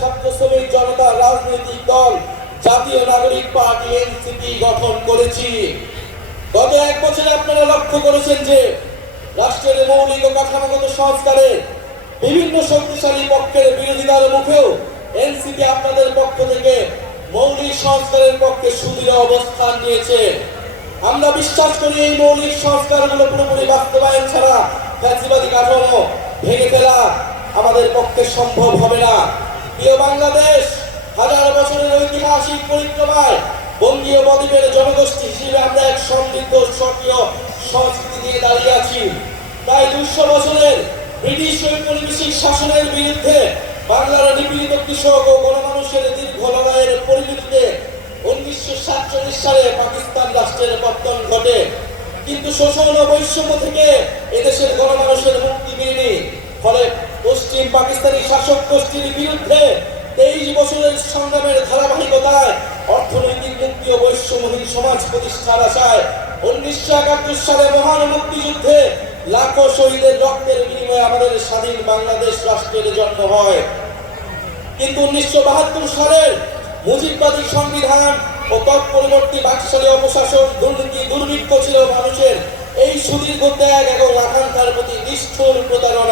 ছাত্র শ্রমিক জনতা রাজনৈতিক দল জাতীয় নাগরিক পার্টি এনসিপি গঠন করেছি। গত 1 বছরে আপনারা লক্ষ্য করেছেন যে রাষ্ট্রের মৌলিক ও কাঠামোগত সংস্কারে বিভিন্ন শক্তিশালী পক্ষের বিরোধিতার মুখেও এনসিপি আপনাদের পক্ষ থেকে মৌলিক সংস্কারের পক্ষে সুদৃঢ় অবস্থান নিয়েছে। আমরা বিশ্বাস করি এই মৌলিক সংস্কারগুলো পুরোপুরি বাস্তবায়ন ছাড়া ফ্যাসিবাদী কাঠামো ভেঙে ফেলা আমাদের পক্ষে সম্ভব হবে না। প্রিয় বাংলাদেশ, হাজার বছরের ঐতিহাসিক পরিক্রমায় বঙ্গীয় বদ্বীপের জনগোষ্ঠী হিসেবে আমরা এক সমৃদ্ধ সক্রিয় সংস্কৃতি নিয়ে দাঁড়িয়ে আছি। প্রায় 200 বছরের ব্রিটিশ ঔপনিবেশিক শাসনের বিরুদ্ধে বাংলার নিপীড়িত কৃষক ও গণমানুষের দীর্ঘ লড়াইয়ের পরিণতিতে 1947 সালে পাকিস্তান রাষ্ট্রের পতন ঘটে। কিন্তু শোষণ ও বৈষম্য থেকে এদেশের গণমানুষের মুক্তি মেলেনি। ফলে পশ্চিম পাকিস্তানি শাসক গোষ্ঠীর বিরুদ্ধে 23 বছরের সংগ্রামের ধারাবাহিকতায় অর্থনৈতিক মুক্তি ও বৈষম্যহীন সমাজ প্রতিষ্ঠার আশায় 1971 সালে মহান মুক্তিযুদ্ধে লাখো শহীদের রক্তের বিনিময়ে আমাদের স্বাধীন বাংলাদেশ রাষ্ট্রের জন্ম হয়। কিন্তু 1972 সালের মুজিববাদী সংবিধান ও তৎপরবর্তী বাকশালী অপশাসন, দুর্নীতি, দুর্ভিক্ষ ছিল মানুষের এই সুদীর্ঘ ত্যাগ এবং আকাঙ্ক্ষার প্রতি নিষ্ঠুর প্রতারণা।